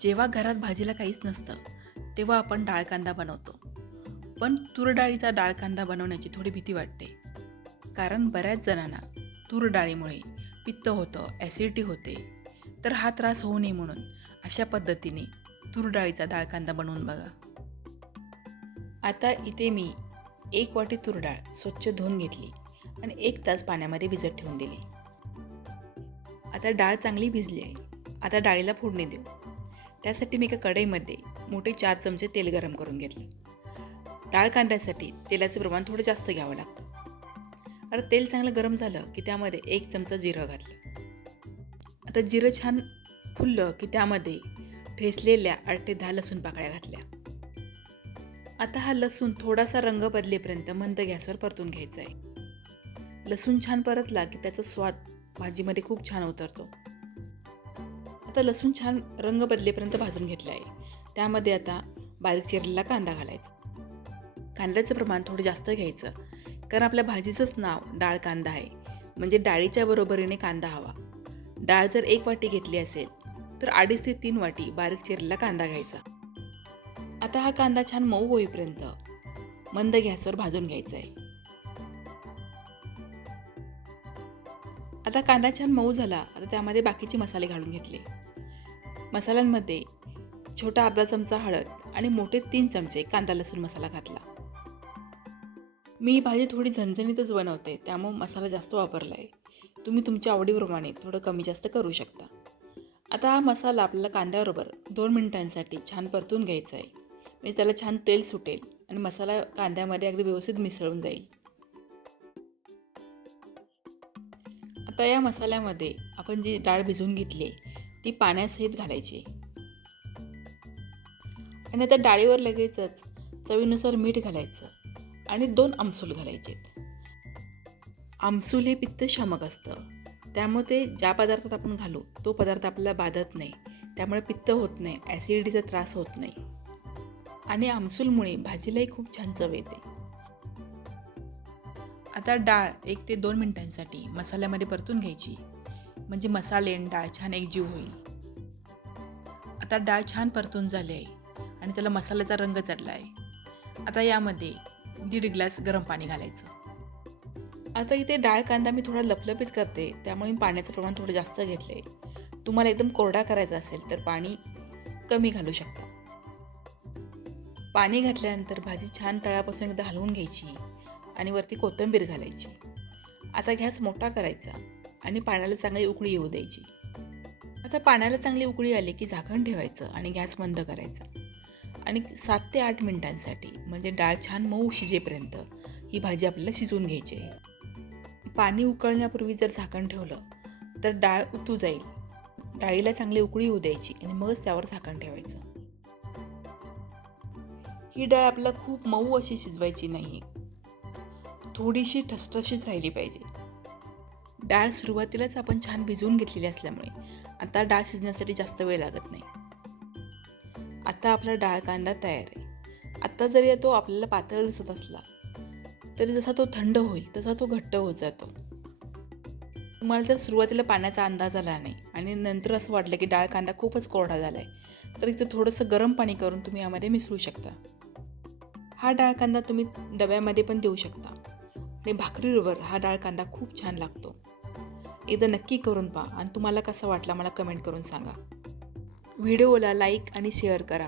जेव्हा घरात भाजीला काहीच नसतं तेव्हा आपण डाळ कांदा बनवतो. पण तूर डाळीचा डाळ कांदा बनवण्याची थोडी भीती वाटते. कारण बऱ्याच जणांना तूर डाळीमुळे पित्त होतं ॲसिडिटी होते. तर हा त्रास होऊ नये म्हणून अशा पद्धतीने तूर डाळीचा डाळ कांदा बनवून बघा. आता इथे मी एक वाटी तूर डाळ स्वच्छ धुवून घेतली आणि एक तास पाण्यामध्ये भिजत ठेवून दिली. आता डाळ चांगली भिजली आहे. आता डाळीला फोडणी देऊ. त्यासाठी मी एका कढईमध्ये मोठे चार चमचे तेल गरम करून घेतले. डाळ कांद्यासाठी तेलाचं प्रमाण थोडं जास्त घ्यावं लागतं. आता तेल चांगलं गरम झालं की त्यामध्ये एक चमचा जिरं घातलं. आता जिरं छान फुललं की त्यामध्ये ठेसलेल्या आठ ते दहा लसूण पाकळ्या घातल्या. आता हा लसूण थोडासा रंग बदलेपर्यंत मंद गॅसवर परतून घ्यायचा आहे. लसूण छान परतला की त्याचा स्वाद भाजीमध्ये खूप छान उतरतो. आता लसूण छान रंग बदलेपर्यंत भाजून घेतला आहे. त्यामध्ये आता बारीक चिरलेला कांदा घालायचा. कांद्याचं प्रमाण थोडं जास्त घ्यायचं. कारण आपल्या भाजीचंच नाव डाळ कांदा आहे. म्हणजे डाळीच्या बरोबरीने कांदा हवा. डाळ जर एक वाटी घेतली असेल तर अडीच ते तीन वाटी बारीक चिरलेला कांदा घ्यायचा. आता हा कांदा छान मऊ होईपर्यंत मंद गॅसवर भाजून घ्यायचा आहे. आता कांदा छान मऊ झाला. आता त्यामध्ये बाकीचे मसाले घालून घेतले. मसाल्यांमध्ये छोटा अर्धा चमचा हळद आणि मोठे तीन चमचे कांदा लसूण मसाला घातला. मी ही भाजी थोडी झणझणीतच बनवते त्यामुळे मसाला जास्त वापरला आहे तुम्ही तुमच्या आवडीप्रमाणे थोडं कमी जास्त करू शकता. आता हा मसाला आपल्याला कांद्याबरोबर दोन मिनिटांसाठी छान परतून घ्यायचा आहे म्हणजे त्याला छान तेल सुटेल आणि मसाला कांद्यामध्ये अगदी व्यवस्थित मिसळून जाईल. आता या मसाल्यामध्ये आपण जी डाळ भिजवून घेतली ती ती पाण्यासहित घालायची आणि आता डाळीवर लगेचच चवीनुसार मीठ घालायचं आणि दोन आमसूल घालायचे आमसूल हे पित्तशामक असतं. त्यामुळे ते ज्या पदार्थात आपण घालू तो पदार्थ आपल्याला बाधत नाही. त्यामुळे पित्त होत नाही ॲसिडिटीचा त्रास होत नाही. आणि आमसूलमुळे भाजीलाही खूप छान चव येते. आता डाळ एक ते दोन मिनटांसाठी मसाल्यामध्ये परतून घ्यायची. म्हणजे मसाले आणि डाळ छान एकजीव होईल. आता डाळ छान परतून झाली आहे आणि त्याला मसाल्याचा रंग चढला आहे आता यामध्ये दीड ग्लास गरम पाणी घालायचं. आता इथे डाळ कांदा मी थोडा लपलपीत करते त्यामुळे मी पाण्याचं प्रमाण थोडं जास्त घेतलं आहे तुम्हाला एकदम कोरडा करायचा असेल तर पाणी कमी घालू शकता. पाणी घातल्यानंतर भाजी छान तळापासून एकदा हलवून घ्यायची. आणि वरती कोथिंबीर घालायची. आता गॅस मोठा करायचा आणि पाण्याला चांगली उकळी येऊ द्यायची. आता पाण्याला चांगली उकळी आली की झाकण ठेवायचं आणि गॅस बंद करायचा. आणि सात ते आठ मिनिटांसाठी म्हणजे डाळ छान मऊ शिजेपर्यंत ही भाजी आपल्याला शिजवून घ्यायची आहे. पाणी उकळण्यापूर्वी जर झाकण ठेवलं तर डाळ उतू जाईल. डाळीला चांगली उकळी येऊ द्यायची आणि मगच त्यावर झाकण ठेवायचं. ही डाळ आपल्याला खूप मऊ अशी शिजवायची नाही थोडीशी ठसठशीत राहिली पाहिजे. डाळ सुरुवातीलाच आपण छान भिजवून घेतलेली असल्यामुळे आता डाळ शिजण्यासाठी जास्त वेळ लागत नाही. आता आपला डाळ कांदा तयार आहे. आता जरी तो आपल्याला पातळ दिसत असला तरी जसा तो थंड होईल तसा तो घट्ट होत जातो. तुम्हाला जर सुरुवातीला पाण्याचा अंदाज आला नाही आणि नंतर असं वाटलं की डाळ कांदा खूपच कोरडा झाला आहे तर इथं थोडंसं गरम पाणी करून तुम्ही यामध्ये मिसळू शकता. हा डाळ कांदा तुम्ही डब्यामध्ये पण देऊ शकता. आणि भाकरीवर हा डाळ कांदा खूप छान लागतो. एकदा नक्की करून पहा आणि तुम्हाला कसा वाटला मला कमेंट करून सांगा. व्हिडिओला लाईक आणि शेअर करा.